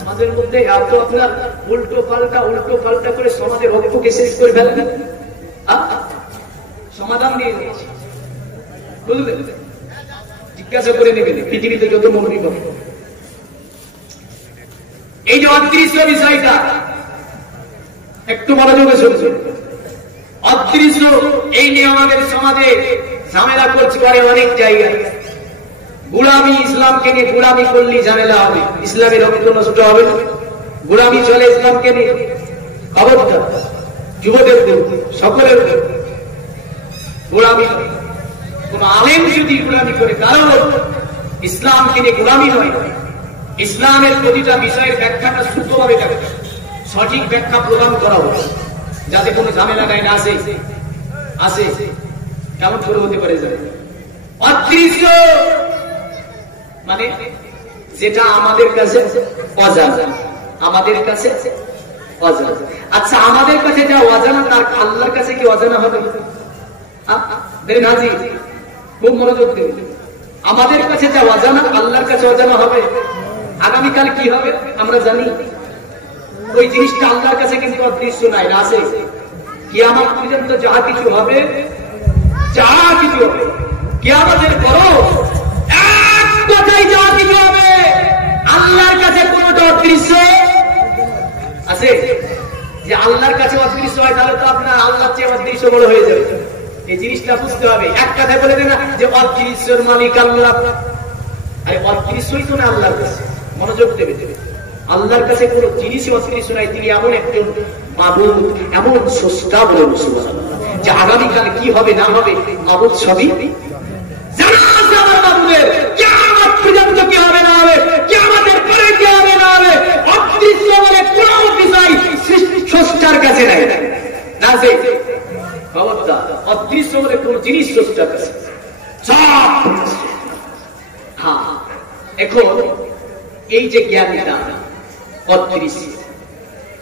সমাজের মধ্যে এত আপনার উল্টো পাল্টা করে সমাজের রক্তকে শেষ করে ফেলেন, সমাধান দিয়ে বুঝলেন? জিজ্ঞাসা করে নেবেন পৃথিবীতে যত মৌলবি পাবে। এই যে অদৃশ্য বিষয়টা একটু মনোযোগে শুনছেন। অদৃশ্য এই নিয়ে আমাদের সমাজে ঝামেলা করছে পারে অনেক জায়গায়। গোলামি, ইসলামকে নিয়ে গোলামি করলেই ঝামেলা হবে, ইসলামের রক্ত নষ্ট হবে না। গোলামি চলে ইসলামকে নিয়ে, খবরদার যুবদের সকলের গোলামি। কোন আলেম যদি গোলামি করে, কারণ ইসলামকে নিয়ে গোলামি নয়। ইসলামের প্রতিটা বিষয়ের ব্যাখ্যাটা শুদ্ধভাবে সঠিক ব্যাখ্যা প্রদান করা হবে, যাতে কোনো ঝামেলা নাই না আসে। কেমন করে হতে পারে অদৃশ্য মানে যেটা আমাদের কাছে অজানা, আমাদের কাছে অজানা। আচ্ছা, আমাদের কাছে যা অজানা তার আল্লাহর কাছে কি অজানা হবে? খুব মনোযোগ দেবে। আমাদের কাছে যা অজানা আল্লাহর কাছে অজানা হবে। আগামীকাল কি হবে আমরা জানি, ওই জিনিসটা আল্লাহর কাছে কিন্তু অদৃশ্য নাই, না আছে। কিয়ামত পর্যন্ত যা কিছু হবে, কিয়ামতের পর এক কথায় যা কিছু হবে আল্লাহর কাছে কোনটা অদৃশ্য আছে? যে আল্লাহর কাছে অদৃশ্য হয় তাহলে তো আপনার আল্লাহর চেয়ে অদৃশ্য বড় হয়ে যাবে। এই জিনিসটা বুঝতে হবে। এক কথায় বলে দেয় না যে অদৃশ্যের মালিক আল্লাহ, আরে অদৃশ্যই তো না আল্লাহর কাছে। মনোযোগ দেবে। আল্লাহর কাছে কোন জিনিসই অদৃশ্য নাই। তিনি এমন একজন মাবুদ, এমন স্রষ্টা বলে সুবহানাল্লাহ, যে আগামীকাল কি হবে না হবে মাবুদ সবই জানা আছে। আমার মাবুদের কিয়ামত পর্যন্ত কি হবে না হবে, কিয়ামতের পরে কি হবে না হবে, অদৃশ্য বলে কোন বিষয় স্রষ্টার কাছে নাই, না আছে। খবরদার, অদৃশ্য বলে কোন জিনিস স্রষ্টার কাছে সব। হ্যাঁ, এখন এই যে জ্ঞানটা অদৃশ্য,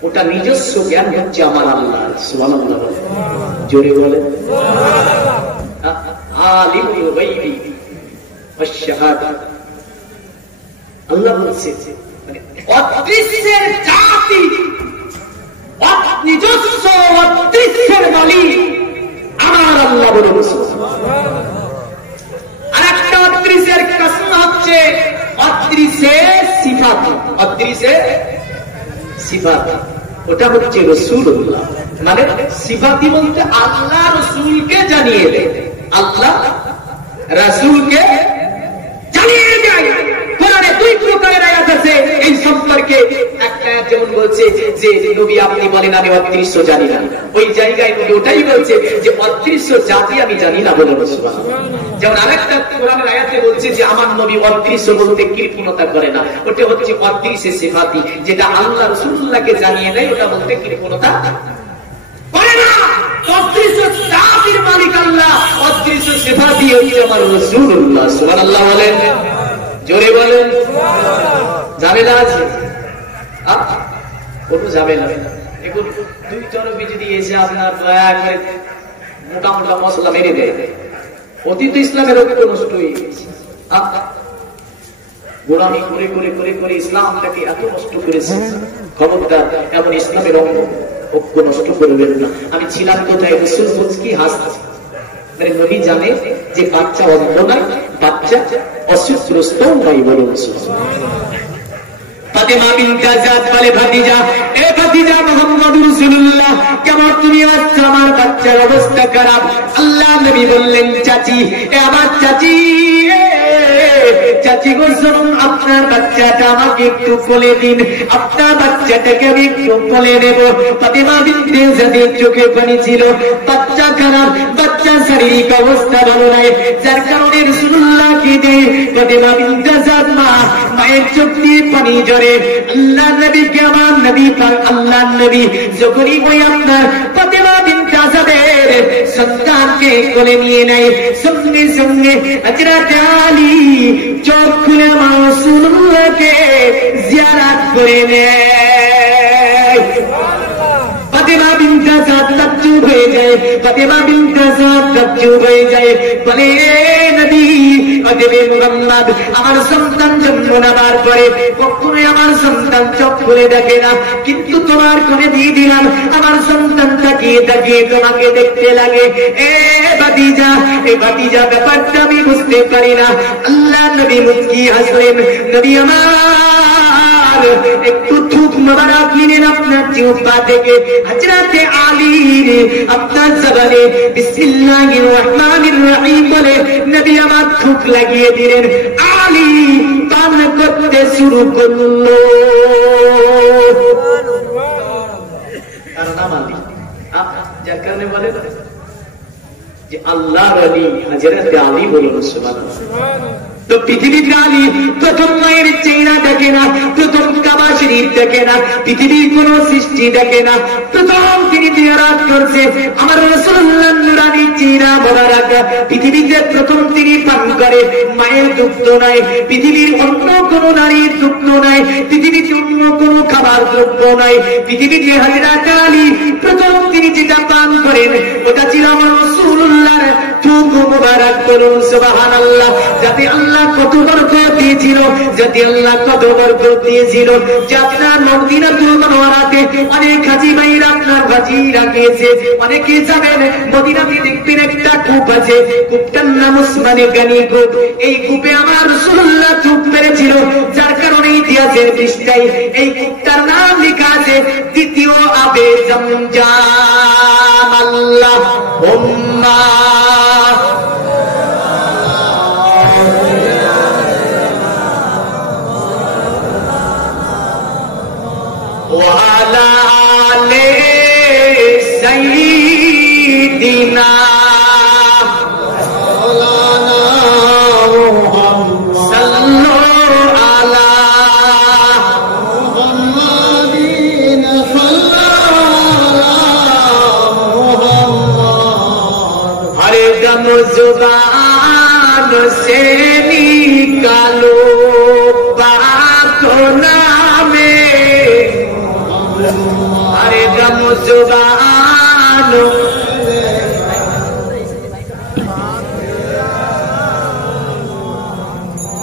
ওটা নিজস্ব জ্ঞান হচ্ছে আমার আল্লাহ। সুবহানাল্লাহ, জোরে বলেন। আলিমুল গায়বি ওয়াশ শাহাদা, আল্লাহ বলছে মানে অদৃশ্যের জাতি, নিজস্ব অদৃশ্যের মালিক আমার আল্লাহ বলে। আর একটা অদৃশ্যের কসম হচ্ছে অদৃশ্যের সিফাত। অদৃশ্যের সিফাত ওটা হচ্ছে রাসূলুল্লাহ, মানে সিফাতি বলতে আল্লাহ রাসূলকে জানিয়ে দেয়, আল্লাহ রাসূলকে জানিয়ে দেয়। কোরআনে দুই প্রকারের আয়াত আছে এই সম্পর্কে। একটা আয়াত যেমন বলছে যে নবী আপনি বলেন আমি অদৃশ্য জানি না, ওই জায়গায় নবী ওটাই বলছে যে অদৃশ্য জাতি আমি জানি না বলে। সুবহানাল্লাহ। যেমন আরেকটা কোরআনের আয়াতে বলছে যে আমার নবী অদৃশ্য বলতে কৃপণতা করে না, ওটা হচ্ছে অদৃশ্যের সিফাতি, যেটা আল্লাহ রাসূলুল্লাহকে জানিয়ে দেয়, ওটা বলতে কৃপণতা করে না। অদৃশ্য জাতির মালিক আল্লাহ, অদৃশ্য সিফাতি হচ্ছে আমার রাসূলুল্লাহ। সুবহানাল্লাহ বলেন, জোরে বলেন। ঝামেলা আছে? কোনো ঝামেলা নেই। এখন দুই চরবি যদি এসে আপনার দয়া করে মোটা মোটা মশলা মেরে দেয়, অতীত ইসলামের ঐক্য নষ্ট হয়ে গেছে। গোলামি করে করে করে করে ইসলামটাকে এত নষ্ট করেছে। খবরদার, এমন ইসলামের ঐক্য নষ্ট করবেন না। আমি ছিলাম কোথায়, রাসূল মুচকি হাসছে। নবী জানে যে বাচ্চা অন্ধ নয়, বাচ্চা অসুস্থ নয় বলে। ফাতেমা বিনতে আজাদ বলে, ভাতিজা, এ ভাতিজা মুহাম্মদুর রাসূলুল্লাহ, কেমন তুমি আছো? আমার বাচ্চার অবস্থা খারাপ। আল্লাহ নবী বললেন, চাচি, এ আমার চাচি, চাচি গো শুনুন, আপনার বাচ্চাটা আমাকে একটু কোলে দিন, আপনার বাচ্চাটাকে আমি একটু কোলে নেব। ফাতেমা বিনতে আজাদের চোখে পানি ছিল। বাচ্চা খারাপ, বাচ্চার শারীরিক অবস্থা ভালো নাই, যার কারণে রাসূলুল্লাহকে দিয়ে ফাতেমা বিনতে আজাদ মায়ের চোখ দিয়ে পানি ঝরে। আল্লাহ নবীকে, আমার নবী পাক আল্লাহ নবী যখনই ওই আপনার ফাতেমা বিনতে আজাদের সন্তানকে কোলে নিয়ে নেয়, সঙ্গে সঙ্গে হযরত আলী চোখ খুলে আমার রাসূলুল্লাহকে জিয়ারত করে নেয়। চুপ হয়ে যায়, ফাতেমা বিনতে আসাদ চুপ হয়ে যায়, বলে নবী অজবে মুহাম্মদ আমার সন্তান জন্ম নেবার পরে কখনোই আমার সন্তান চোখ খুলে দেখে না, কিন্তু তোমার কোলে দিয়ে দিলাম আমার সন্তান তাকিয়ে তাকিয়ে তোমাকে দেখতে লাগে। এ ভাতিজা, এ ভাতিজা ব্যাপারটা আমি বুঝতে পারি না। আল্লাহ নবী মুচকি হাসলেন, নবী আমার একটু থুক মোবারক নিলেন আপনার জিহ্বা থেকে, হযরতে আলী আপনার জবানে বিসমিল্লাহির রহমানির রহিম বলে নবী আমার থুক লাগিয়ে দিলেন। আলী পান করতে শুরু করলো। তার নাম আলী, যার কারণে বলে যে আল্লাহর ওলি হযরতে আলী বলুন সুবহানাল্লাহ। তো পৃথিবীর আলী প্রথম মায়ের চেহারা দেখে না, প্রথম কাবা শরীফ দেখে না, পৃথিবীর কোন সৃষ্টি দেখে না, প্রথম তিনি জিয়ারত করছে আমার রাসূলুল্লাহ নুরানি চেহারা মোবারক। পৃথিবীতে প্রথম তিনি পান করে মায়ের দুগ্ধ নাই, পৃথিবীর অন্য কোন নারীর দুগ্ধ নাই, পৃথিবীতে অন্য কোন খাবার দ্রব্য নাই, পৃথিবীতে হযরত আলী প্রথম তিনি যেটা পান করেন ওটা ছিল আমার রাসূলুল্লাহর থুক মোবারক। বলুন সুবহানাল্লাহ। যাতে আল্লাহ কত বরকত দিয়েছিল, যাতে আল্লাহ কত বরকত দিয়েছিল যে আপনার মদিনাতুল মুনাওয়ারাতে অনেক হাজী ভাইরা আপনার হাজীরা গিয়েছে। অনেকে যাবেন মদিনাতে দেখবেন একটা কূপ আছে, কূপটার নাম উসমানে গানি কূপ। এই কূপে আমার রাসূলুল্লাহ থুক মেরেছিল, যার কারণে ইতিহাসের পৃষ্ঠায় এই কূপটার নাম লেখা আছে দ্বিতীয় আবে জমজাম। আল্লাহুম্মা وعلى آل سيدنا صلوا على محمد हर दम जुबान से निकालो पाक नामे, हरे दम जुबान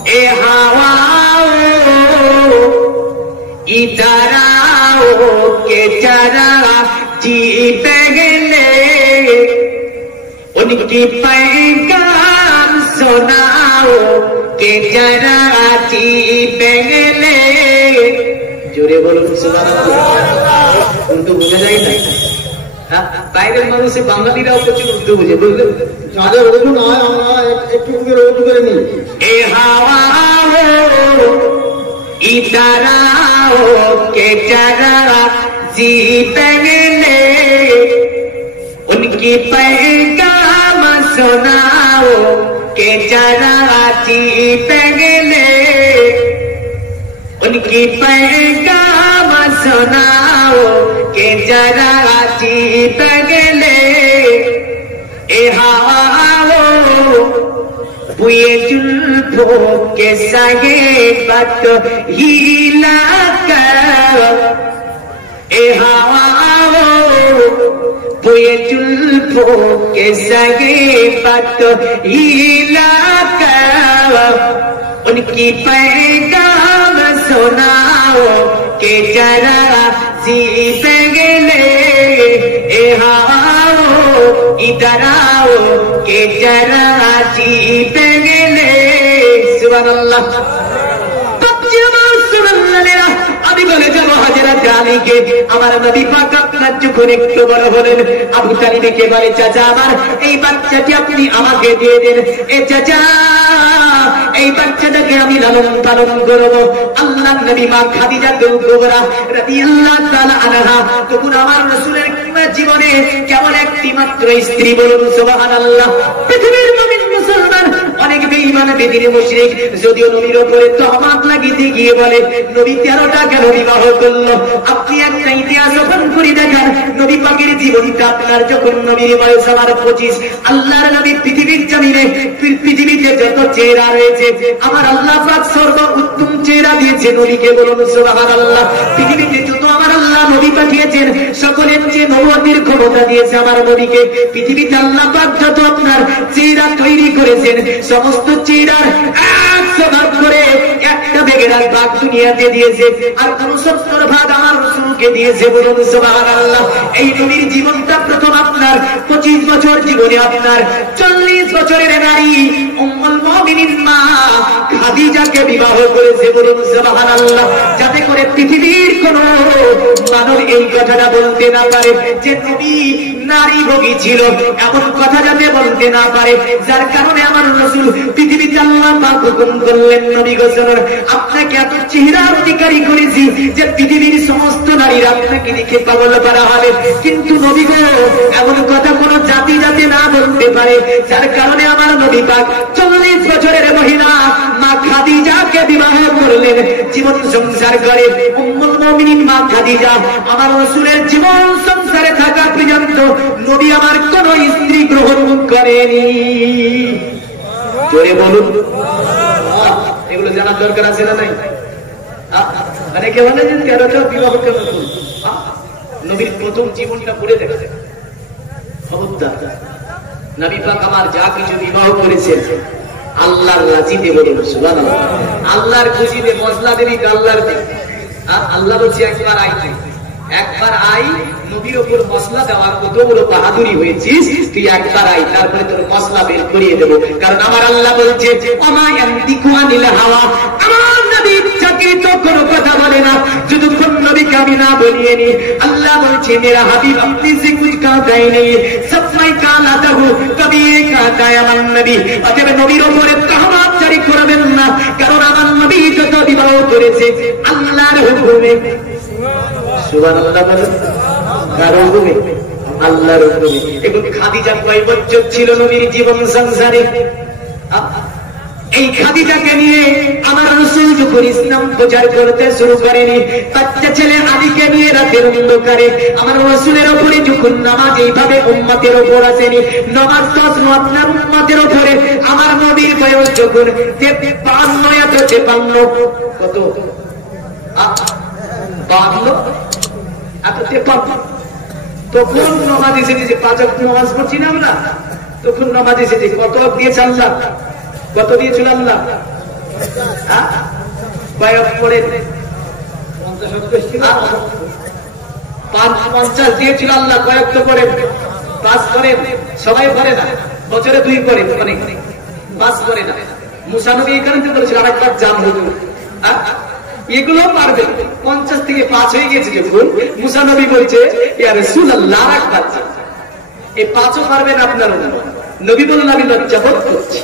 ए हवाओ इधर आओ के जरा जी पहले उनकी पैगाम सुनाओ के जरा जी पहले। জোরে বলুন সুবহানাল্লাহ। উর্দু বোঝা যায় না? হ্যাঁ, বাইরের মানুষে বাঙালিরাও প্রচুর উর্দু বুঝে, বুঝলেন? যাদের উর্দু নয় আমরা একটু উর্দু করে নিই। এ হাওয়া ইধর आओ के जरा जी पहले उनकी पैगाम सुनाओ के जरा जी पहले, उनकी पैगाम सुनाओ के जरा जी पहले। ए हवाओ बुए जुल्फों के साये बत हिला कर, ए हवाओ बुए जुल्फों के साये बत हिला कर, उनकी पैगाम सुनाओ के जरा जी पहले। ए हवाओ इधर आओ के जरा जी पहले। सुबहानाल्लाह। আমি বলে যাবো হযরত আলীকে, আমার নবী পাক আপনার যখন একটু বড় হলেন আবু তালিবকে বলে চাচা আমার এই বাচ্চাটি আপনি আমাকে দিয়ে দেন। এ চাচা এই বাচ্চাটাকে আমি লালন পালন করবো। আল্লাহর নবী মা খাদিজাতুল কুবরা রাদিয়াল্লাহু তাআলা আনহা তখন আমার রাসূলের জীবনে কেমন একটি মাত্র স্ত্রী, বলুন সুবহানাল্লাহ। পৃথিবীর মুমিন মুসলমান অনেক বেঈমান বেদিনী মুশরিক যদিও নবীর উপরে তহমত লাগিয়ে গিয়ে বলে নবী 13টা কেন বিবাহ করলো। আপনি একটা ইতিহাস ওপেন করে দেখান নবী পাকের জীবনটা আপনার যখন নবীর বয়স আমার 25, আল্লাহর নবী পৃথিবীর জমিনে পৃথিবীতে যত চেহারা রয়েছে আমার আল্লাহ পাক সর্ব উত্তম চেহারা দিয়েছে নবীকে, বলুন সুবহানাল্লাহ। পৃথিবীতে যত আমার আল্লাহ নবী পাঠিয়েছেন সকলের চেয়ে নবুয়তের ক্ষমতা দিয়েছে আমার নবীকে। পৃথিবীতে আল্লাহ পাক যত আপনার চেহারা তৈরি করেছেন, সমস্ত চেহারার 100 ভাগ করে একটা ভাগের এক ভাগ দুনিয়াতে দিয়েছে, আর 69 ভাগ আমার রাসূলকে দিয়েছে। বলুন সুবহানাল্লাহ। এই নবীর জীবনটা প্রথম আপনার 25 বছর জীবনে আপনার 40 বছরের নারী উম্মুল মুমিনিন মা খাদিজাকে বিবাহ করেছে। বলুন সুবহানাল্লাহ। যাতে করে পৃথিবীর কোন মানব এই কথাটা বলতে না পারে যে নবী নারী ভোগী ছিল, এমন কথা যাতে বলতে না পারে। যার কারণে আমার রাসূল পৃথিবীতে আল্লাহ পাক হুকুম করলেন, নবী গো শুনুন, আপনাকে এত চেহারা অধিকারী করেছি যে পৃথিবীর সমস্ত নারীরা আপনাকে দেখে পাগল করা হবে, কিন্তু নবী গো এমন কথা কোন জাতি যাতে না বলতে পারে। যার কারণে আমার নবী পাক 40 বছরের মহিলা মা খাদিজাকে বিবাহ করলেন, জীবন সংসার করে। উম্মুল মুমিনিন মা খাদিজা আমার রাসূলের জীবন সংসারে থাকা পর্যন্ত নবী আমার কোন স্ত্রী গ্রহণ করেনি। জোরে বলুন। এগুলো জানার দরকার আছে না নাই? মানে কে বলে যে 13টা বিবাহ কেন করল? নবীর প্রথম জীবনটা পড়ে দেখা যায়। খবরদার, নবী পাক আমার যা কিছু বিবাহ করেছেন আল্লাহর রাজিতে। বলুন সুবহানাল্লাহ। আল্লাহর খুশিতে মশলা দেবী আল্লাহর দিন। আল্লাহ বলছে একবার আইতে, একবার আই, নবীর উপর মশলা দেওয়ার কত বড় বাহাদুরি হয়েছিস তুই, একবার আই, তারপরে তোর মশলা বের করিয়ে দেবো। কারণ আমার আল্লাহ বলছে ওমা ইয়ানতিকু আনিল হাওয়া, আমার নবী ইচ্ছাকৃত কোনো কথা বলে না যতক্ষণ নবীকে আমি না বলিয়ে নি। আল্লাহ বলছে মেরা হাবিব আপনি যে কুছ कहता ही नहीं, सब मैं कहता हूँ कभी ये कहता है আমার নবী। অতএব নবীর উপরে তহমত জারি করবেন না, কারণ আমার নবী যত বিবাহ করেছে আল্লাহর হুকুমে। সুবহানাল্লাহ বলেন। কার হুকুমে? আল্লাহর হুকুমে। এবং খাদিজা কয় বছর ছিল নবীর জীবন সংসারে? এই খাদিজাকে নিয়ে আমার রাসূল যখন ইসলাম প্রচার করতে শুরু করেনি, বাচ্চা ছেলে আলীকে নিয়ে রাতের অন্ধকারে আমার রাসূলের উপরে যখন নামাজ এইভাবে উম্মতের উপর আসেনি, নামাজ তো আপনার উম্মতের উপরে। আমার নবীর বয়স যখন 53 কত 52 তখন নামাজ এসেছে, যে 5 ওয়াক্ত নামাজ পড়ছি না আমরা, তখন নামাজ এসেছে। কত দিয়েছে আল্লাহ? কত দিয়েছিল আল্লাহ? কয়েক পড়ে 50 দিয়েছিল আল্লাহ। কয়েক তো করে 5 করে, সবাই করে না, বছরে 2 করে, অনেক 5 করে না। মুসা নবী এই কারণে বলেছিল আরেকবার জাম হুজুর, এগুলো পারবে। 50 থেকে 5 হয়ে গেছে যখন, মুসা নবী বলছে ইয়া রাসূলুল্লাহ আরেকবার জাম, এই 5ও পারবেন আপনার। নবী বললেন আমি লজ্জা বোধ করছি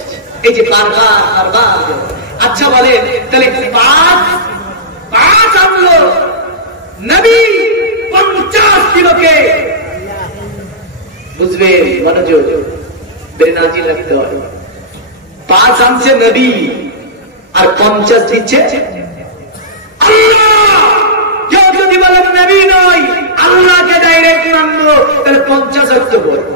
এই যে বারবার। আচ্ছা বলে তাহলে 5 আনলো নবী 50 কিলোকে, বুঝবে মনোযোগ বেনাজি রাখতে হয়। 5 আনছে নবী আর 50 দিচ্ছে আল্লাহ। কেউ যদি বলেন নবী নয়, আল্লাহকে ডাইরেক্ট মানবো, তাহলে 50 অর্থ বলবো,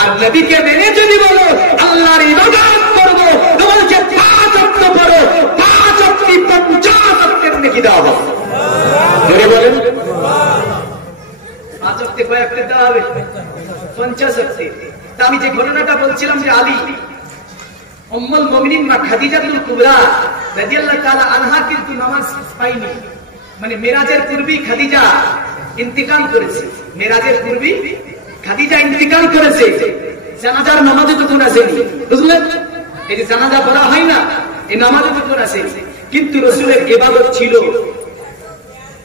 আর নবীকে মেনে যদি বলো আল্লাহর ইবাদত করবো, বলছে 5 ওয়াক্ত পড়ো, 5 ওয়াক্তি 50 ওয়াক্তের নেকি দেওয়া হবে। ধরে বলেন 5 ওয়াক্তে কয় ওয়াক্ত দেওয়া হবে? 50 ওয়াক্তে। তা আমি যে ঘটনাটা বলছিলাম যে আলী উম্মুল মুমিনিন মা খাদিজাতুল কুবরা রাদিয়াল্লাহু তাআলা আনহা কিন্তু নামাজ পায়নি, মানে মেরাজের পূর্বেই খাদিজা ইন্তিকাল করেছে। মেরাজের পূর্বেই খাদিজা ইন্তিকাল করেছে, জানাজার নামাজে তখন আসেনি, বুঝলেন? এই যে জানাজা পড়া হয় না, এই নামাজে তখন আসেনি। কিন্তু রাসূলের ইবাদত ছিল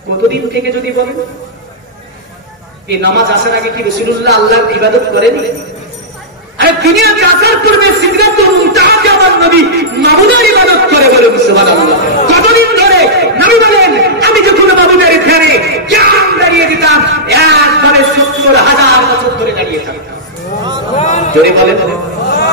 কতদিন থেকে যদি বলেন? এই নামাজ আসার আগে কি রাসূলুল্লাহ আল্লাহর ইবাদত করেনি? আরে দুনিয়াতে আসার পূর্বে সিদরাতুল মুনতাহাতে আমার নবী মাবুদের ইবাদত করে। বলে সুবহানাল্লাহ। কতদিন ধরে? নবী বলেন আমি যখন মাবুদের ধ্যানে জ্ঞান দাঁড়িয়ে দিতাম, একবারে 70,000 বছর ধরে দাঁড়িয়ে থাকতাম। জোরে বলেন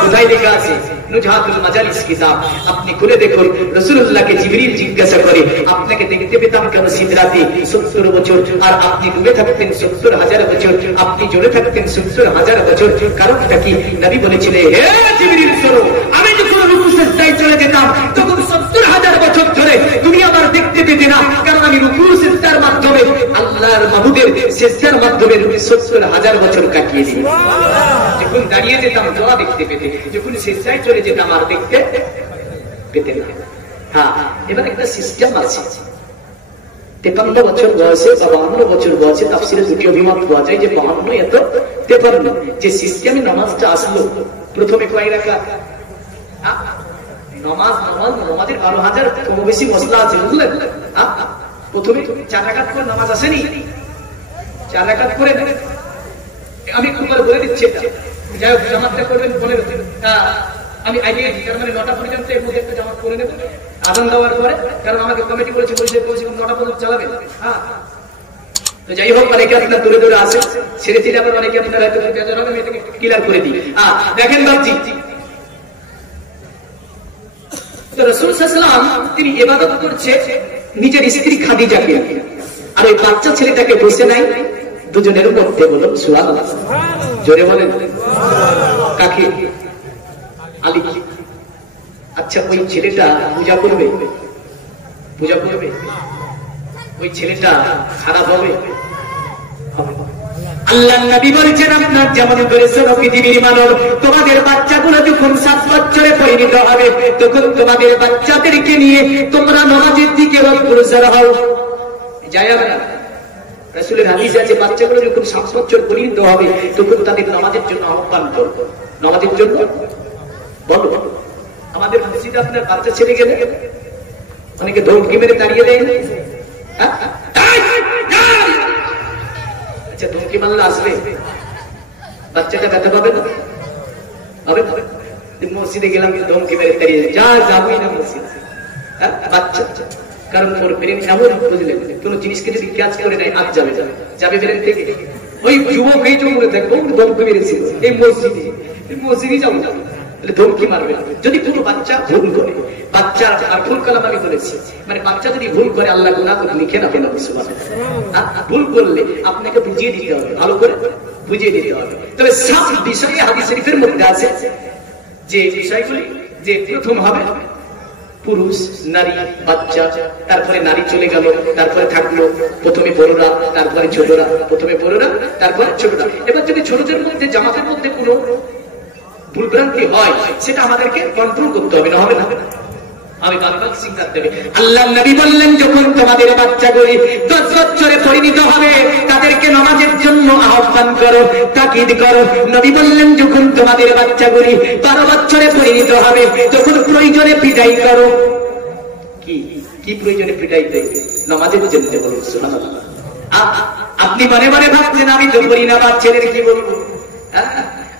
কোথায় লেখা আছে? নুজহাতুল মাজালিস কিতাব আপনি খুলে দেখুন। রাসূলুল্লাহকে জিবরিল জিজ্ঞাসা করে আপনাকে দেখতে পেতাম কেন সিদরাতে 70 বছর, আর আপনি ডুবে থাকতেন 70,000 বছর, আপনি জ্বলে থাকতেন 70,000 বছর, কারণটা কি? নবী বলেছিলেন হে জিবরিল শোনো, আমি যখন রুকু সিজদায় চলে যেতাম তখন 70,000 বছর ধরে তুমি আমার দেখতে পেতে না, কারণ আমি রুকু সিজদার মাধ্যমে আল্লাহর মাবুদের সিজদার মাধ্যমে ধরে 70,000 বছর কাটিয়ে দিই। যখন দাঁড়িয়ে যেতাম দোয়া দেখতে পেতে, যখন শেষায় চলে যেতাম আর দেখতে পেতে না। হ্যাঁ, এবার একটা সিস্টেম আছে। 53 বছর বয়সে বা 52 বছর বয়সে তাফসিরে দুটি অভিমত পাওয়া যায় যে 52 এত 53 যে সিস্টেমে নামাজটা আসলো। প্রথমে কয় রাকাত নামাজের 12,000 কম বেশি মশলা আছে, বুঝলেন? প্রথমে 4 রাকাত করে নামাজ আসেনি, 4 রাকাত করে আমি একটু করে বলে দিচ্ছি। যাই হোক, জামাতটা করবেন 15, আমি আগে তার মানে 9টা পর্যন্ত এর মধ্যে একটা জামাত করে নেব আজান দেওয়ার পরে, কারণ আমাকে কমিটি বলেছে 9টা পর্যন্ত চালাবে। হ্যাঁ, তো যাই হোক, অনেকে আপনার দূরে দূরে আসে, ছেড়ে ছেড়ে আবার অনেকে আপনার হয়তো বেজার হবে, আমি এটাকে ক্লিয়ার করে দিই। দেখেন বাবজি, তো রাসূল সাল্লাল্লাহু আলাইহি ওয়াসাল্লাম তিনি ইবাদত করছে নিজের স্ত্রী খাদিজাকে, আর ওই বাচ্চা ছেলেটাকে বসে নাই দুজনের মধ্যে। বলুন সুবহানাল্লাহ, জোরে বলেন। কাকে? আলী। আচ্ছা, ওই ছেলেটা পূজা করবে? পূজা করবে? ওই ছেলেটা খারাপ হবে? আল্লাহ নবী বলেছেন, আপনার যেমন করেছেন পৃথিবীর মানব, তোমাদের বাচ্চাগুলো যখন 7 বছরে পরিণত হবে তখন তোমাদের বাচ্চাদেরকে নিয়ে তোমরা নামাজের দিকে অগ্রসর হও। যায় না? রাসূলের হাদিস আছে, বাচ্চাগুলো যখন 7 বছর পরিণত হবে তখন তাদের নামাজের জন্য আহ্বান করো। নামাজের জন্য বলো। আমাদের মসজিদে আপনার বাচ্চা ছেড়ে গেলে অনেকে ধমকি মেরে তাড়িয়ে দেয়। আচ্ছা, ধমকি মারলে আসবে? বাচ্চাটা ব্যথা পাবে না? পাবে? মসজিদে গেলাম, ধমকি মেরে তাড়িয়ে যাবই না মসজিদে। বাচ্চা, কারণ ওর ব্রেন এমন, বুঝলেন, কোন জিনিসকে যদি ক্যাচ করে নেয় আজ যাবে ব্রেন থেকে। ওই যুবক এই যুবক দেখবো ধমকি মেরেছিল এই মসজিদে যাবো, ধমকি মারবে। যদি কোনো বাচ্চা ভুল করে, বাচ্চা আর ভুল কালাম আমি বলেছি, মানে বাচ্চা যদি ভুল করে আল্লাহ গুনাহ করে লিখে না পেলাম। ভুল করলে আপনাকে বুঝিয়ে দিতে হবে, ভালো করে বুঝিয়ে দিতে হবে। তবে সব বিষয়ে হাদিস শরীফের মধ্যে আছে যে বিষয়গুলি, যে প্রথম হবে পুরুষ, নারী, বাচ্চা, তারপরে নারী চলে গেল, তারপরে থাকলো প্রথমে বড়রা, তারপরে ছোটরা, প্রথমে বড়রা, তারপরে ছোটরা। এবার যদি ছোটদের মধ্যে, জামাতের মধ্যে কোনো ভুলভ্রান্তি হয় সেটা আমাদেরকে কন্ট্রোল করতে হবে, না হবে না আমি বারবার শিক্ষা দেবে। আল্লাহ নবী বললেন, যখন তোমাদের বাচ্চাগুলি 10 বছরে পরিণত হবে তাদেরকে নামাজের জন্য আহ্বান করো, তাকিদ করো। নবী বললেন, যখন তোমাদের বাচ্চাগুলি 12 বছরে পরিণত হবে তখন প্রয়োজনে পিটাই করো। কি প্রয়োজনে পিটাই দেয়? নামাজের জন্য। বলুন সুবহানাল্লাহ। আপনি মনে মনে ভাবছেন আমি তো পড়ি না, বাচ্চাদের কি বলবো?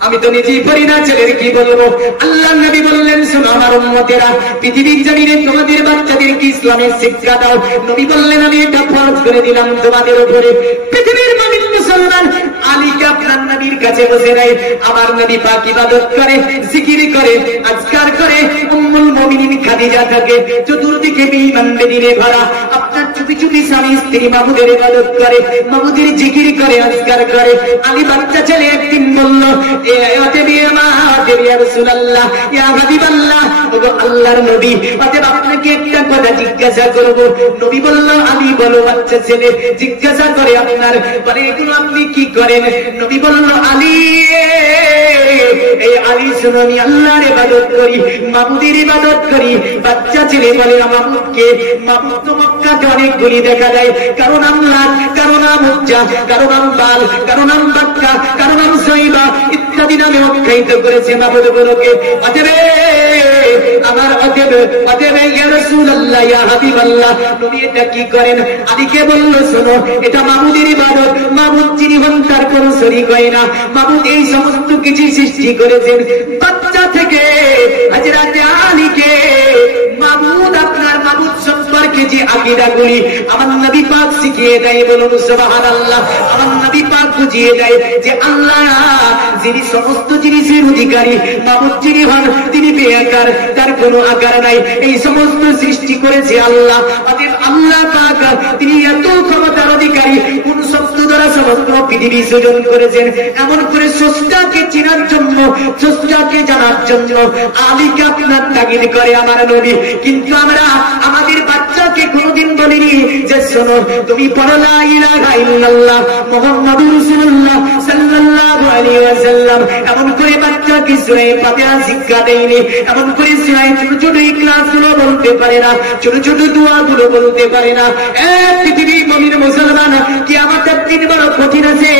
আমি তো নিজেই পড়ি না, ছেলের কি বলবো? আল্লাহ নবী বললেন, শোনো আমার উম্মতেরা, পৃথিবীর জমিনে তোমাদের বাচ্চাদেরকে ইসলামের শিক্ষা দাও। নবী বললেন, আমি এটা ফরজ করে দিলাম তোমাদের উপরে। পৃথিবীর মুমিন মুসলমান আলীকে আপনার নবীর কাছে বসে নেয়, আমার নবী পাক ইবাদত করে, জিকির করে, আজকার করে। উম্মুল মুমিনিন খাদিজা থাকে চতুর্দিকে বেঈমান বেদিনে ভরা, আপনার চুপি চুপি স্বামী স্ত্রী মাহবুবের ইবাদত করে, মাহবুবের জিকির করে, আজকার করে। আলী বাচ্চা ছেলে একদিন বলল, আপনাকে একটা কথা জিজ্ঞাসা করবো। নবী বলল, আমি বলো বাচ্চা ছেলে। জিজ্ঞাসা করে আপনার বলে, এগুলো আপনি কি করেন? নবী বলল, আলী, এই আলী শুনো, আমি আল্লাহর ইবাদত করি, মাবুদের ইবাদত করি। বাচ্চা ছেলে বলে, মাবুদকে? মাবুদ তো মক্কাতে অনেকগুলি দেখা যায়, কারো নাম লাত, কারো নাম উজ্জা, কারো নাম বাল, কারো নাম বাক্কা, কারো নাম সাইবা ইত্যাদি নামে আখ্যায়িত করেছে মাবুদ গুলোকে। অতএব আমার অতএব ইয়া রাসূলুল্লাহ, ইয়া হাবিবাল্লাহ, নবী এটা কি করেন? আলীকে বলল, শোনো, এটা মাবুদের ইবাদত। মাবুদ যিনি হন তার কোনো শরীক হয় না। মাবুদ এই সমস্ত কিছু সৃষ্টি করেছেন। বাচ্চা থেকে হযরত আলীকে মাবুদ, আপনার মাবুদ সম্পর্কে যে আকীদাগুলি আমার নবী পাক শিখিয়ে দেয়, বলুন সুবহানাল্লাহ। আমার নবী পাক বুঝিয়ে দেয় যে আল্লাহ যিনি সমস্ত জিনিসের অধিকারী, মাবুদ যিনি হন তিনি বেআকার, তার কোনো আকার নাই। এই সমস্ত সৃষ্টি করেছে আল্লাহ। অতএব আল্লাহ পাক তিনি এত ক্ষমতার অধিকারী, কোন শব্দ দ্বারা সমস্ত পৃথিবী সৃজন করেছেন। এমন করে স্রষ্টাকে চেনার জন্য, স্রষ্টাকে জানার জন্য আলীকে আপনার তাগিদ করে আমার নবী। কিন্তু আমরা আমাদের বাচ্চাকে কোনোদিন বলিনি যে শোনো তুমি পড়ো লা ইলাহা ইল্লাল্লাহ মুহাম্মাদুর রাসূলুল্লাহ সাল্লাল্লাহু আলাইহি ওয়াসাল্লাম। এমন করে বাচ্চাকে সূরা ফাতিহা শিক্ষা দেয়নি, এমন করে সূরা ছোট ছোট ইখলাসগুলো বলতে পারে না, ছোট ছোট দোয়াগুলো বলতে পারে না। পৃথিবীর মুমিন মুসলমান, কিয়ামতের দিন বড় কঠিন আছে।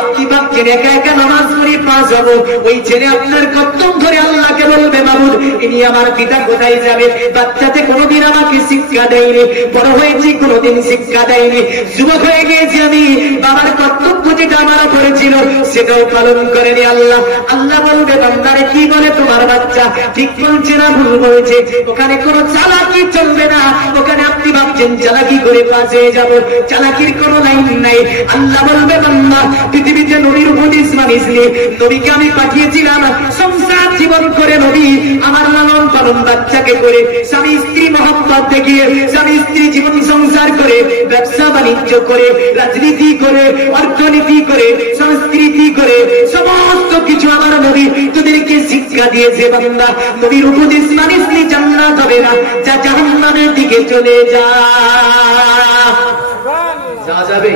আপনি ভাবছেন একা একা নামাজ পড়ে পাস হবো, ওই ছেলে আপনার কদম ধরে আল্লাহকে বলবে মাবুদ ইনি আমার পিতা কোথায় যাবে। বাচ্চাতে কোনোদিন আমাকে শিক্ষা দেয়নি, বড় হয়েছি কোনোদিন শিক্ষা দেয়নি, যুবক হয়ে গিয়েছি আমি, বাবার কর্তব্য যেটা আমার উপরে ছিল সেটাও পালন করেনি। আল্লাহ আল্লাহ বলবে বান্দারে কি বলে তোমার বাচ্চা, ঠিক বলছে না ভুল বলছে? ওখানে কোনো চালাকি চলবে না। ওখানে আপনি ভাবছেন চালাকি করে পাস হয়ে যাব, চালাকির কোনো লাইন নাই। আল্লাহ বলবে বান্দা পৃথিবীতে নবীর উপদেশ মানিসনি, নবীকে আমি পাঠিয়েছিলাম সংসার জীবন করে, নবী আমার লালন পালন বাচ্চাকে করে, স্বামী স্ত্রী মহব্বত দেখিয়ে, স্বামী স্ত্রী জীবন সংসার করে, ব্যবসা বাণিজ্য করে, রাজনীতি করে, অর্থনীতি করে, সংস্কৃতি করে, সমস্ত কিছু আমার নবী তোদেরকে শিক্ষা দিয়েছে। বান্দা নবীর উপদেশ মানিসনি, জান্নাত হবে না, যা জাহান্নামের দিকে চলে যা। যাবে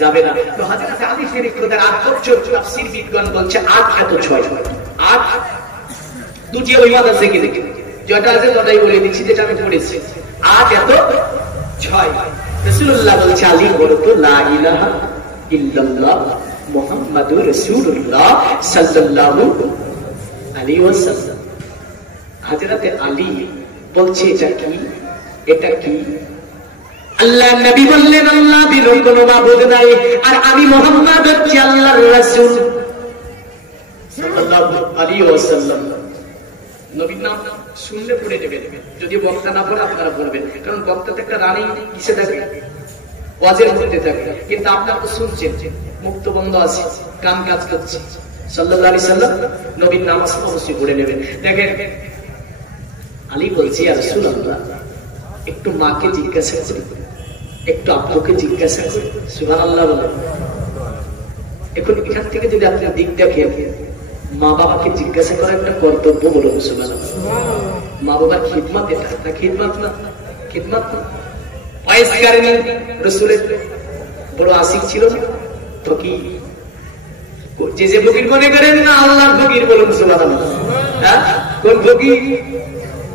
যাবে না। তো হযরত আলী শরীফ খোদার 8 বছর তাফসীর বিদ্বান বলছে 8 এত 6 8 দুটি ওয়াদ আছে কি দেখি, যেটা আছে তটাই বলে দিচ্ছি, যেটা আমি পড়েছি 8 এত 6। রাসূলুল্লাহ বলছে আলী বলো তো লা ইলাহা ইল্লাল্লাহ মুহাম্মাদুর রাসূলুল্লাহ সাল্লাল্লাহু আলাইহি ওয়াসাল্লাম। হযরত আলী বলছে এটা কি, এটা কি? আল্লাহ নবী বললেন আল্লাহ বিন কোনো মাবুদ নাই, আর আমি মুহাম্মদ হচ্ছি আল্লাহর রাসূল সাল্লাল্লাহু আলাইহি ওয়াসাল্লাম। নবীর নাম শুনলে পড়ে নেবেন, যদি বক্তা না পড়ে আপনারা পড়বেন, কারণ বক্তাতে একটা রানী কিসে থাকে, ওয়াজের মধ্যে থাকে, কিন্তু আপনারা তো শুনছেন, মুক্ত বন্ধ আছে, কান কাজ করছে। সাল্লাল্লাহু আলাইহি সাল্লাম নবীর নাম অবশ্যই পড়ে নেবেন। দেখেন আলী বলছে ইয়া রাসূলুল্লাহ একটু মাকে জিজ্ঞাসা করি, একটু আব্বুকে জিজ্ঞাসা করি। সুবহানাল্লাহ বলে। এখন এখান থেকে যদি আপনি দিক দেখেন, মা বাবাকে জিজ্ঞাসা করা একটা কর্তব্য বলুন সুবহানাল্লাহ। মা বাবার খিদমত এটা না, খিদমত না, খিদমত না। ওয়াইস কারণে রাসূলের বড় আশিক ছিল ফকির, যে যে ফকির মনে করেন না আল্লাহর ফকির বলুন সুবহানাল্লাহ। হ্যাঁ কোন ফকির?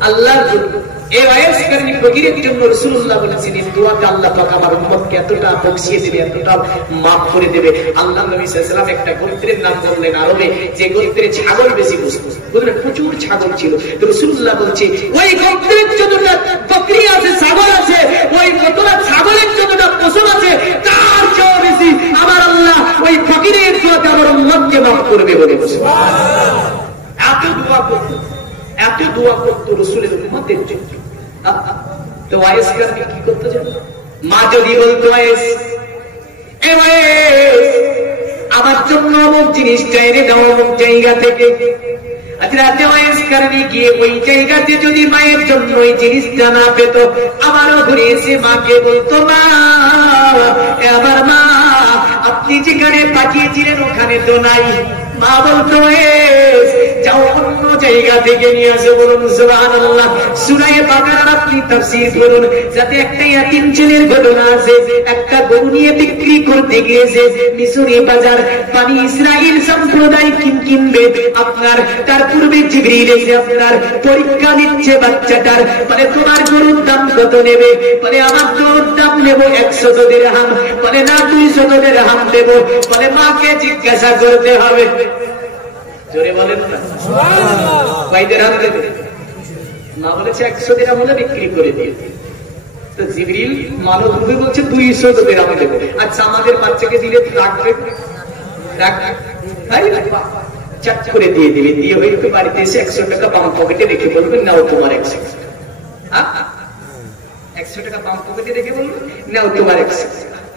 আল্লাহর ফকির। এই ওয়াইস কারণে ফকিরের জন্য রাসূলুল্লাহ বলেছেন এই দোয়াতে আল্লাহ পাক আমার উম্মতকে এতটা বকশিয়ে দেবে, এতটা maaf করে দেবে। আল্লাহ নবী সাল্লাল্লাহু আলাইহি ওয়াসাল্লাম একটা গোত্রের নাম বললেন আরবে, যে গোত্রে ছাগল বেশি বসতো, বুঝলেন, প্রচুর ছাগল ছিল। তো রাসূলুল্লাহ বলছে ওই গোত্রের যতটা বকরি আছে, ছাগল আছে, ওই যতটা ছাগলের যতটা পশু আছে, তার চেয়ে বেশি আমার আল্লাহ ওই ফকিরের দোয়াতে আমার উম্মতকে maaf করবে বলে সুবহানাল্লাহ। এত দোয়া করতো, এত দোয়া করতো রাসূলের উম্মতের জন্য। তো ওয়াইস কারণে কি করতে জানো? মা যদি বলতো ওয়াইস আমার জন্য অমুক জিনিসটা এনে দাও অমুক জায়গা থেকে, আজ রাতে ওয়াইস কারণে গিয়ে ওই জায়গাতে যদি মায়ের জন্য ওই জিনিসটা না পেত, আমারও ঘুরে এসে মাকে বলতো মা আমার মা আপনি যেখানে পাঠিয়েছিলেন ওখানে তো নাই। মা বলতো যাও অন্য জায়গা থেকে নিয়ে আসো, বলুন সুবহানাল্লাহ। সূরা বাকারার আপনি তাফসীর করুন, যাতে একটা ইয়াতীম ছেলের ঘটনা আছে। একটা গরু নিয়ে বিক্রি করতে গিয়েছে মিশরি বাজার, বনি ইসরাইল সম্প্রদায় কিনবে আপনার। তার পূর্বে জিবরিল এসে আপনার পরীক্ষা নিচ্ছে বাচ্চাটার, বলে তোমার গরুর দাম কত নেবে? বলে আমার গরুর দাম নেব 100 দিরহাম। বলে না 200 দিরহাম দেব। বলে মাকে জিজ্ঞাসা করতে হবে। জোরে বলেন না সুবহানাল্লাহ। কয় দিরহাম দেবে? মা বলেছে 100 দিরহাম হলে বিক্রি করে দিয়ে। তো জিবরিল মানব রূপে বলছে 200 দিরহাম দেবে। আচ্ছা আমাদের বাচ্চাকে দিলে রাখবে, চাট করে দিয়ে দিবে, দিয়ে হয়তো বাড়িতে এসে 100 টাকা বাম পকেটে রেখে বলবেন নাও তোমার 100 টাকা বাম পকেটে রেখে বলবেন নাও তোমার 100।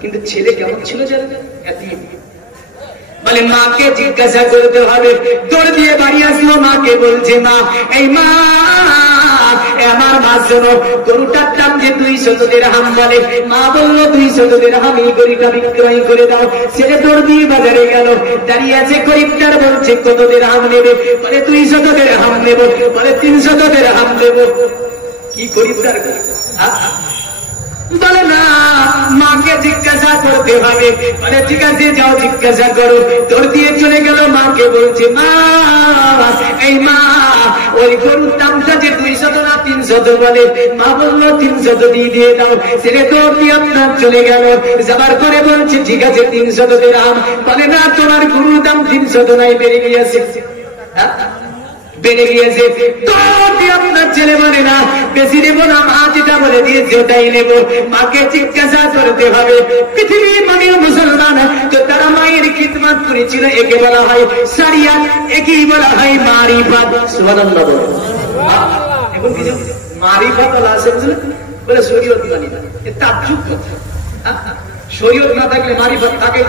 কিন্তু ছেলে কেমন ছিল জানেন? এতিম। বলে মাকে জিজ্ঞাসা করতে হবে। দৌড় দিয়ে বাড়ি আসলো, মাকে বলছে মা এই মা আমার মা শোনো গরুটার দাম যে 200 দিরহাম। বলে মা বললো 200 দিরহাম, এই গরুটা বিক্রয় করে দাও। ছেলে দৌড় দিয়ে বাজারে গেল, দাঁড়িয়ে আছে খরিদ্দার, বলছে কত দিরহাম নেবে? বলে 200 দিরহাম নেব। বলে 300 দিরহাম দেব। কি খরিদ্দার বলে না, মাকে জিজ্ঞাসা করতে হবে। বলে ঠিক আছে, যাও জিজ্ঞাসা করো। তোর দিয়ে চলে গেল, মাকে বলছে, মা এই মা ওই গরুর দামটা যে 200 না 300 বলে। মা বললো 300 দিয়ে দাও। ছেলে তোর দিয়ে আপনার চলে গেল, যাবার পরে বলছে ঠিক আছে 300 দিলাম। বলে না, তোমার গরুর দাম 300 নাই, বেড়ে গিয়েছে, বেড়ে গিয়েছে। তো আপনার ছেলে বলে না, বেশি নেব না, মা যেটা বলে দিয়েছে ওটাই নেব। মাকে জিজ্ঞাসা করতে হবে। পৃথিবীর মানের মুসলমান তো তারা মায়ের খিদমত করেছিল, একে বলা হয় শরিয়ত, একেই বলা হয় মারিফাত। সুবহানাল্লাহ। এখন কিছু মারিফাত আছে বলে শরীয়ত মানি না, এটা তাজ্জুব কথা। শরীয়ত না থাকলে মারিফাত থাকে,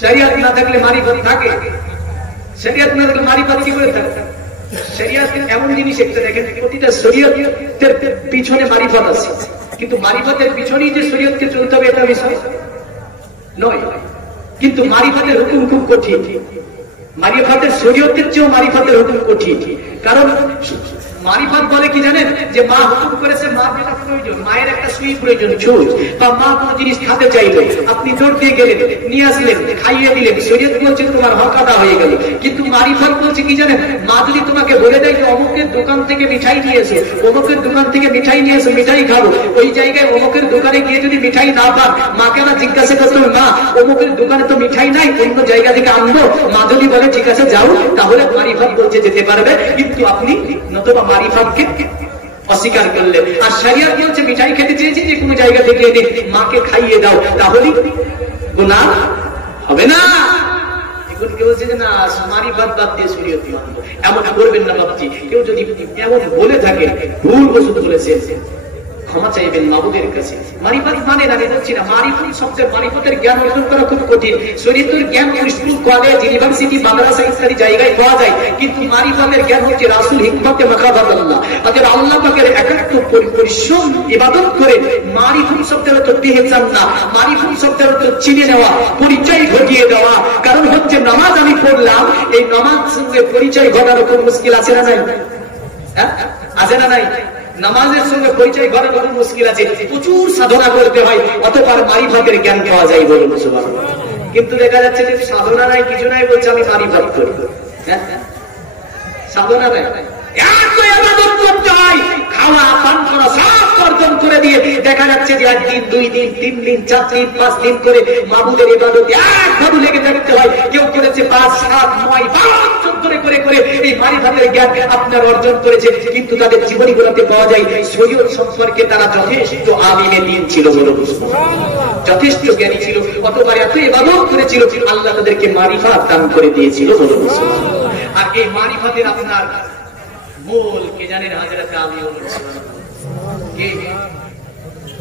শরিয়ত না থাকলে মারিফাত থাকে। শরিয়ত না থাকলে মারিফাত কি করে থাকে? শরিয়ত এমন জিনিস একটা দেখেন, প্রতিটা শরিয়তের পিছনে মারিফাত আছে, কিন্তু মারিফাতের পিছনেই যে শরিয়তকে চলতে হবে এটা বিষয় নয়। কিন্তু মারিফাতের হুকুম খুব কঠিন। মারিফাতের শরিয়তের চেয়েও মারিফাতের হুকুম কঠিন। কারণ মারিফাত বলে কি জানেন, যে মা হুকুম করেছে, মা যেটা প্রয়োজন, মায়ের একটা সুই প্রয়োজন, ছুঁচ, বা মা কোনো জিনিস খাতে চাইবে, আপনি দৌড় দিয়ে গেলেন, নিয়ে আসলেন, খাইয়ে দিলেন, শরীয়ত বলছে তোমার হক আদা হয়ে গেল। কিন্তু মারিফাত বলছে কি জানেন, মা যদি তোমাকে বলে দেয় যে অমুকের দোকান থেকে মিঠাই নিয়েছে, অমুকের দোকান থেকে মিঠাই নিয়েছে, মিঠাই খাবো, ওই জায়গায় অমুকের দোকানে গিয়ে যদি মিঠাই না পান, মাকে না জিজ্ঞাসা করতে হবে, মা অমুকের দোকানে তো মিঠাই নাই, অন্য জায়গা থেকে আনবো। মা যদি বলে ঠিক আছে যাও, তাহলে মারিফাত বলছে যেতে পারবে। কিন্তু আপনি নতুবা মারিফাতকে অস্বীকার করলেন। আর শরিয়ত বলছে মিঠাই খেতে চেয়েছি, যে কোনো জায়গা থেকে এনে মাকে খাইয়ে দাও, তাহলে গুনাহ হবে না। এখন কেউ বলছে যে না, মারিফাত বাদ দিয়ে শরিয়ত মানবো, এমন করবেন না বাবজি। কেউ যদি এমন বলে থাকে, ভুল বসত বলেছে, ক্ষমা চাইবেন মাবুদের কাছে। মারিফাত মানে না, বলছি না, মারিফাত শব্দের মারিফতের জ্ঞান অর্জন করা খুব কঠিন। শরীয়তের জ্ঞান স্কুল, কলেজ, ইউনিভার্সিটি, মাদ্রাসা ইত্যাদি জায়গায় পাওয়া যায়, কিন্তু মারিফতের জ্ঞান হচ্ছে রাসূল হিকমতে মাকাবাতাল্লাহ, অর্থাৎ আল্লাহ পাকের একাত্ম পরিশ্রম ইবাদত করে। মারিফত শব্দের অর্থ পেহচান না, মারিফত শব্দের অর্থ চিনে নেওয়া, পরিচয় ঘটিয়ে দেওয়া। কারণ হচ্ছে নামাজ আমি পড়লাম, এই নামাজ সঙ্গে পরিচয় ঘটানো খুব মুশকিল আছে না নাই? আছে না নাই? নামাজের সঙ্গে পরিচয় ঘটানো খুব মুশকিল আছে, প্রচুর সাধনা করতে হয়, অতঃপর মারিফতের জ্ঞান পাওয়া যায় বলুন সুবহানাল্লাহ। কিন্তু দেখা যাচ্ছে যে সাধনা নাই, কিছু নাই, বলছে আমি মারিফত করব। সাধনা নাই, এত ইবাদত করতে হয়, খাওয়া পান করা সব বর্জন করে দিয়ে দেখা যাচ্ছে যে 1 দিন 2 দিন 3 দিন 4 দিন 5 দিন করে মাবুদের ইবাদতে একভাবে লেগে থাকতে হয়। কেউ করেছে 5 7 9 12 ধরে করে করে এই মারিফতের জ্ঞান আপনার অর্জন করেছে, কিন্তু তাদের জীবনীগুলোতে পাওয়া যায় শরীয়ত সম্পর্কে তারা যথেষ্ট আলিমে দ্বীন ছিল, যথেষ্ট জ্ঞানী ছিল, অতঃপর এত ইবাদত করেছিল, আল্লাহ তাদেরকে মারিফাত দান করে দিয়েছিল। আর এই মারিফতের আপনার মূল কে জানেন? হযরত আলী কে?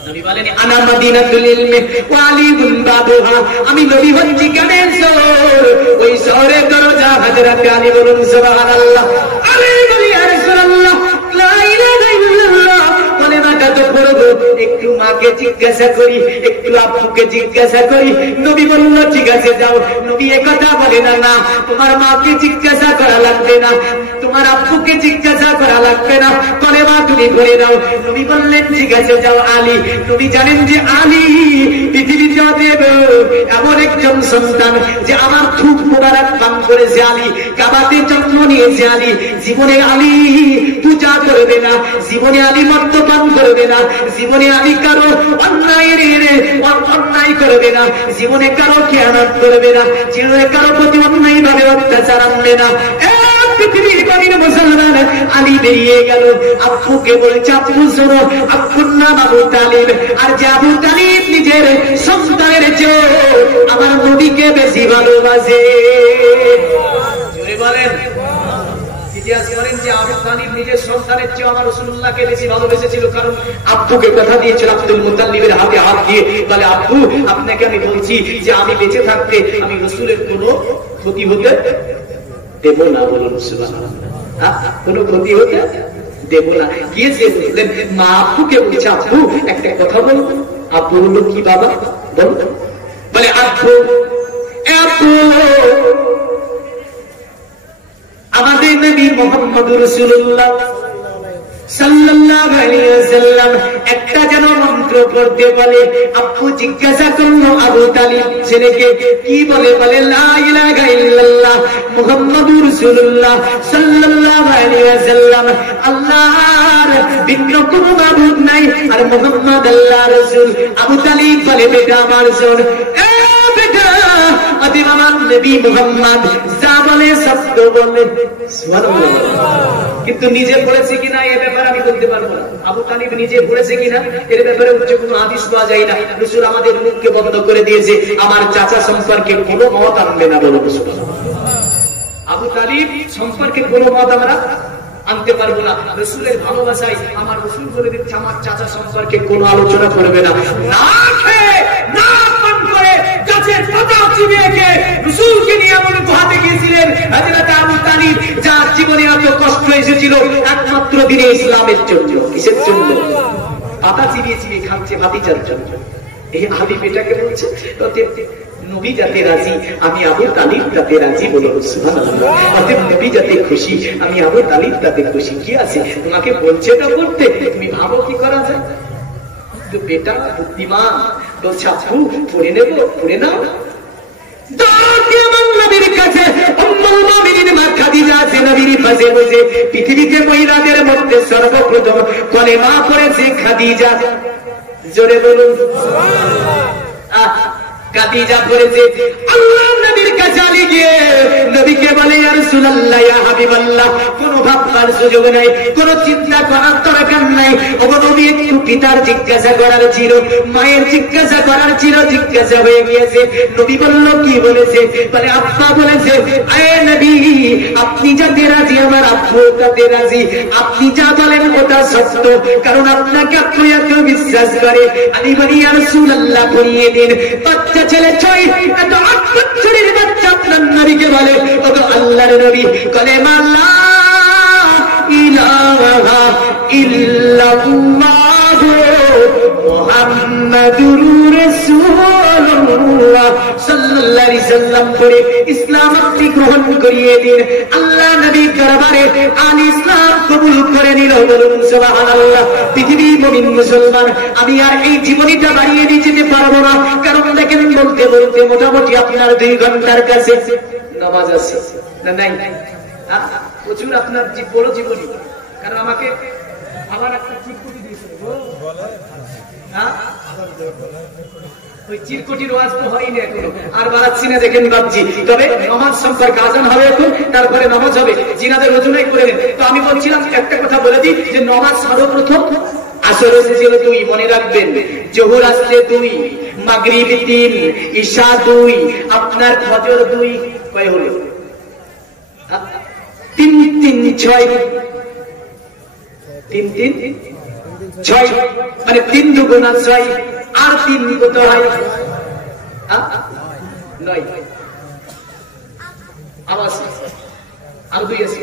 নবী বলেন আনা মদিনাতুল ইলমি ওয়া আলীউন বাবুহা, আমি নবী হচ্ছি জ্ঞানের শহর, ওই শহরের দরজা হযরত আলী। বলুন সুবহানাল্লাহ। আলী বলি ইয়া রাসূলুল্লাহ, লা ইলাহা ইল্লাল্লাহ, কলেমাটা তো পড়ব, একটু মাকে জিজ্ঞাসা করি, একটু আব্বুকে জিজ্ঞাসা করি। নবী বলল ঠিক আছে যাও। নবী একথা বলে না, না তোমার মাকে জিজ্ঞাসা করা লাগবে না, তোমার আব্বুকে জিজ্ঞাসা করা লাগবে না, কলেমা তুমি পড়ে দাও। নবী বললেন ঠিক আছে যাও। আলী, নবী জানেন যে আলী পৃথিবীতে এমন একজন সন্তান যে আমার থুক মোবারক পান করেছে, আলী কাবাতে জন্ম নিয়েছে, আলী জীবনে আলী পূজা করবে না, জীবনে আলী মদ্যপান করবে না, জীবনে আলী কারো অন্যায় করবে না, জীবনে কারো খেয়ানত করবে না, জীবনে কারো প্রতি অন্যায় ভাবে অত্যাচার আনবে না। পৃথিবীর গরিব মুসলমান আলী বেরিয়ে গেল। আব্বুকে বলছে আব্বু শোনো, আব্বুর নাম আবু তালিব, আর যে আবু তালিব নিজের সন্তানের চেয়ে আমার নবীকে বেশি ভালোবাসে। জোরে বলেন। ইতিহাস করেন যে আবু তালিব নিজের সন্তানের চেয়ে আমার রাসূলুল্লাহকে বেশি ভালোবেসেছিল, কারণ আব্বুকে কথা দিয়েছিল আব্দুল মুত্তালিবের হাতে হাত দিয়ে, বলে আব্বু আপনাকে আমি বলছি যে আমি বেঁচে থাকতে আমি রাসূলের কোনো ক্ষতি হতে দেব না। বলুন সুবহানাল্লাহ। কোনো ক্ষতি হতে দেব না। গিয়েছে বললেন মা আব্বুকে বলছে আব্বু একটা কথা বল। আব্বু বলল কি বাবা বল? বলে আব্বু আব্বু আমাদের নবী মুহাম্মদ রাসূলুল্লাহ সাল্লাল্লাহু আলাইহি ওয়াসাল্লাম একটা যেন মন্ত্র পড়তে বলে। আব্বু জিজ্ঞাসা করলো আবু তালিব ছেলেকে কি বলে? বলে লা ইলাহা ইল্লাল্লাহ মুহাম্মাদুর রাসূলুল্লাহ সাল্লাল্লাহু আলাইহি ওয়াসাল্লাম, আল্লাহর ভিন্ন কোনো মাবুদ নাই আর মুহাম্মদ আল্লাহর রাসূল। আবু তালিব বলে বেটা আমার শোন, এ বেটা আদি আমার নবী মুহাম্মদ যা বলে শব্দ বলে সুবহানাল্লাহ। কিন্তু নিজে পড়েছে কিনা এ ব্যাপারে আমি বলতে পারবো না। আবু তালিব নিজে পড়েছে কিনা এর ব্যাপারে উচ্চ কোনো হাদিস পাওয়া যায় না। রাসূল আমাদের মুখকে বন্ধ করে দিয়েছে, আমার চাচা সম্পর্কে কোনো মত আনবে না বলে সুবহানাল্লাহ। আবু তালিব সম্পর্কে কোনো মত আমরা আনতে পারবো না। রাসূলের ভালোবাসায় আমার রাসূল বলে দিচ্ছে আমার চাচা সম্পর্কে কোনো আলোচনা করবে না। না খেয়ে না পান করে গাছের পাতা চিবিয়ে খেয়ে রাসূলকে নিয়ে এমন গুহাতে গিয়েছিলেন হযরত আবু তালিব, যার জীবনে এত কষ্ট এসেছিল একমাত্র দিনে ইসলামের জন্য। কিসের জন্য? পাতা চিবিয়ে চিবিয়ে খাচ্ছে ভাতিজার জন্য। এই আলিফ এটাকে বলছে নবী যাতে রাজি আমি আবু তালিব তাতে রাজি বলো সুবহানাল্লাহ। অতএব নবী যাতে খুশি আমি আবু তালিব তাতে খুশি। কি আছে তোমাকে বলছে না করতে, তুমি ভাবো কি করা যায়। তো বেটা বুদ্ধিমান বলছে আপু পড়ে নেব, পড়ে নাও। পৃথিবীতে মহিলাদের মধ্যে সর্বপ্রথম কলেমা পড়েছে খাদিজা। জোরে বলুন খাদিজা পড়েছে। আল্লাহ নবীর কাছে গিয়ে নবীকে বলে ইয়া রাসূলুল্লাহ ইয়া হাবিবাল্লাহ, কোনো ভাববার সুযোগ নাই, কোনো চিন্তা করার দরকার নাই। ওগো নবী একটু পিতার জিজ্ঞাসা করার ছিল, মায়ের জিজ্ঞাসা করার ছিল, জিজ্ঞাসা হয়ে গিয়েছে। নবী বলল কি বলেছে? বলে আব্বা বলেছে। আয়ে নবী আপনি যাতে রাজি আমার আব্বু তাতে রাজি। আপনি যা বলেন ওটা সত্য, কারণ আপনাকে আপনি এত বিশ্বাস করে। আমি বলি ইয়া রাসূলুল্লাহ পড়িয়ে দিন। বাচ্চা ছেলে 6 এত 8 বছরের বাচ্চা আপনার নবীকে বলে ওগো আল্লাহর নবী কলেমা লা ইলাহা ইল্লাল্লাহ মুহাম্মাদুর রাসূলুল্লাহ সাল্লাল্লাহু আলাইহি সাল্লাম পড়ে ইসলাম আপনি গ্রহণ করিয়ে দিন। আল্লাহ নবীর দরবারে আল ইসলাম কবুল করে নিল। বলুন সুবহানাল্লাহ। পৃথিবীর মুমিন মুসলমান, আমি আর এই জীবনীটা বাড়িয়ে দিতে পারবো না, কারণ দেখেন বলতে বলতে মোটামুটি আপনার 2 ঘন্টার কাছে নামাজ আছে না নাই? প্রচুর আপনার বড় জীবনী, কারণ আমাকে আবার একটা চিরকুটি দিয়েছিল। ওই চিরকুটির ওয়াজ তো হয়নি এখনো, আর বাড়াচ্ছি না দেখেন ভাবছি। তবে নামাজ সম্পর্কে আজান হবে এখন, তারপরে নামাজ হবে, জিনাদের রচনাই করে নেন। তো আমি বলছিলাম একটা কথা বলে দিই যে নামাজ সর্বপ্রথম আসর এসেছিল 2, মনে রাখবেন। জোহর আসলে 2, মাগরিব 3, ঈশা 2, আপনার ফজর 2, কয় হলো? 3 3 6, 3 3 6, মানে 3 দুগুণা 6 আর 3 কত হয়? 9। আওয়াজ আর 2 আছে,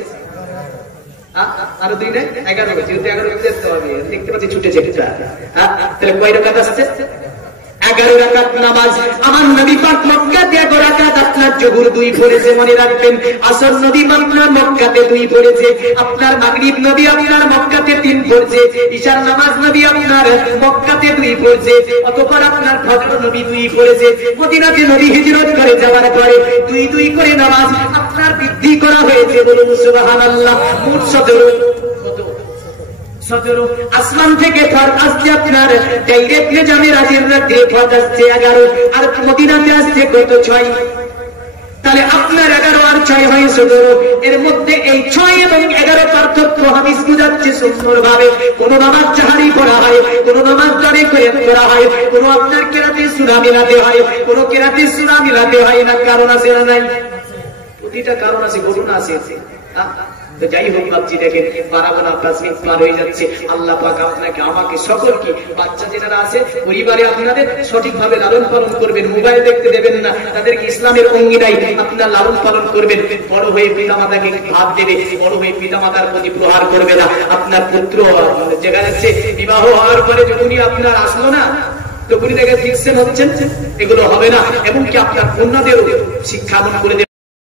আর 2 নেই 11, যেহেতু 11 দেখতে হবে, দেখতে পাচ্ছি ছুটে যেটা। তাহলে কয় রাকাত আসছে? 11 রাকাত নামাজ। আমার নবী পাক মক্কাতে 11 রাকাত আপনার জোহর 2 পড়েছে, মনে রাখবেন। আসর নবী আপনার মক্কাতে 2 পড়েছে, আপনার মাগরিব নবী আপনার মক্কাতে 3 পড়েছে, ঈশার নামাজ নবী আপনার মক্কাতে 2 পড়েছে, অতঃপর আপনার ফজর নবী 2 পড়েছে। মদিনাতে নবী হিজরত করে যাওয়ার পরে 2 2 করে নামাজ আপনার বৃদ্ধি করা হয়েছে। বলুন সুবহানাল্লাহ। মোট 17। আসমান থেকে ফরজ আসছে আপনার ডাইরেক্ট নিজামে রাজের রাতে ফরজ আসছে 11, আর মদিনাতে আসছে কত? 6। তাহলে আপনার 11 আর 6 হয় 17। এর মধ্যে এই 6 এবং 11 পার্থক্য হাদিস বুঝাচ্ছে সুন্দর ভাবে। কোন নামাজ জাহারি পড়া হয়, কোন নামাজ জোরে করে পড়া হয়, কোন আপনার কেরাতে সূরা মিলাতে হয়, কোন কেরাতে সূরা মিলাতে হয় না। কারণ আছে না নাই? প্রতিটা কারণ আছে, ঘটনা আছে। তো যাই হোক ভাবছি, দেখেন পারাবো না, 5 মিনিট পার হয়ে যাচ্ছে। আল্লাহ পাক আপনাকে আমাকে সকলকে, বাচ্চা যারা আছে পরিবারে আপনাদের সঠিকভাবে লালন পালন করবেন, মোবাইল দেখতে দেবেন না, তাদেরকে ইসলামের অঙ্গীকারে আপনার লালন পালন করবেন। বড় হয়ে পিতামাতাকে ভাত দেবে, বড় হয়ে পিতামাতার প্রতি প্রহার করবে না। আপনার পুত্র দেখা যাচ্ছে বিবাহ হওয়ার পরে যখনই আপনার আসলো না, তখনই দেখে ফিক্সেন হচ্ছেন, এগুলো হবে না। এমনকি আপনার কন্যাদেরও শিক্ষা করে দেবে।